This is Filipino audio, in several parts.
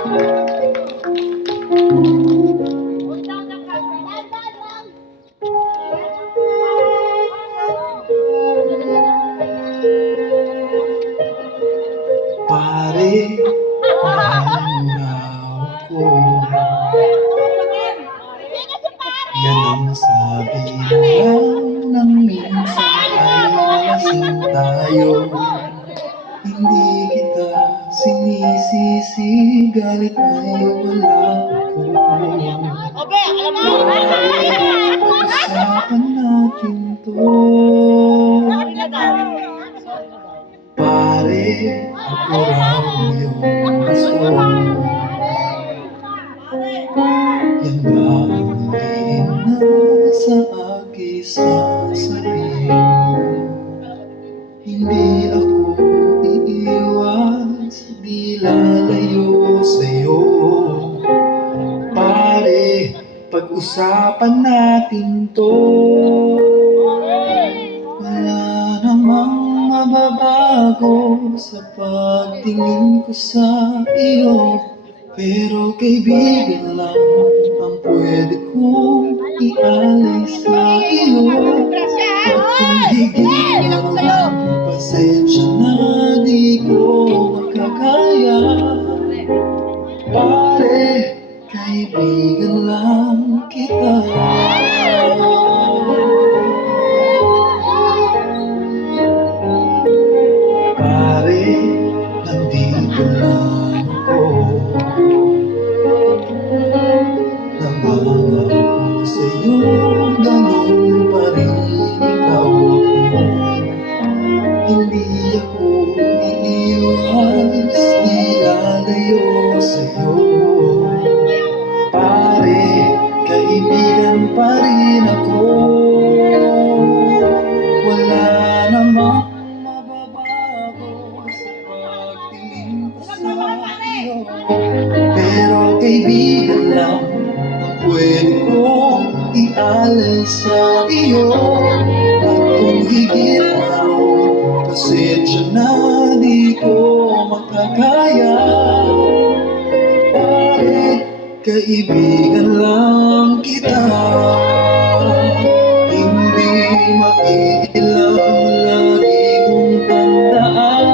Pare, mahal mo raw ako. Yan ang sabi nila nang minsan ay lasing tayo. Hindi kita sinisisi, galit ay wala ako. Pag-usapan natin to. Pare, ako raw yung gusto. Yan ba ang lihim na sa aking sasabihin? Hindi ako iiwas, di lalayo sa'yo. Pare, pag-usapan natin to. Wala namang mababago sa pagtingin ko sa iyo. Pero kaibigan lang ang pwede kong ialay sa iyo. At kung higit naman, pasensya na di ko makakaya. Pare, kaibigan lang kita. Pare, nandito lang ako. Nangangako sa'yo, ganun pa rin ikaw ako. Hindi ako iiwas, di lalayo sa'yo. Pare, kaibigan pa rin ako. Wala namang mababago sa pagtingin ko sa iyo. Pero kaibigan lang ang pwede kong ialay sa iyo. At kung higit raw, pasensya na di ko makakaya. Pare, kaibigan lang kita. Hindi maiilang, lagi kong tandaan.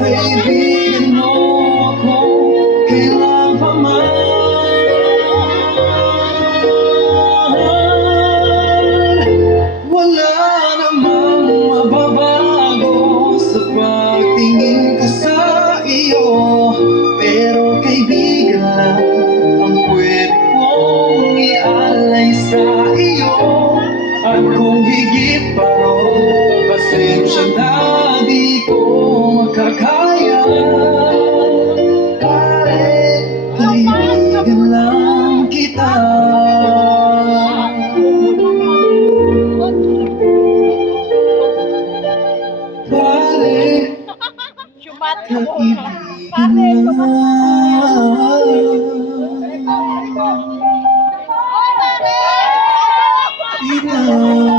Kaibigan mo ako, kailan pa man. Wala namang mababago sa pagtingin ko sa iyo. Pero kaibigan lang ang pwede kong ialay sa iyo. At kung higit pa ron, pasensya na di ko makakaya. Pare, kaibigan lang kita. Pare, kaibigan lang kita.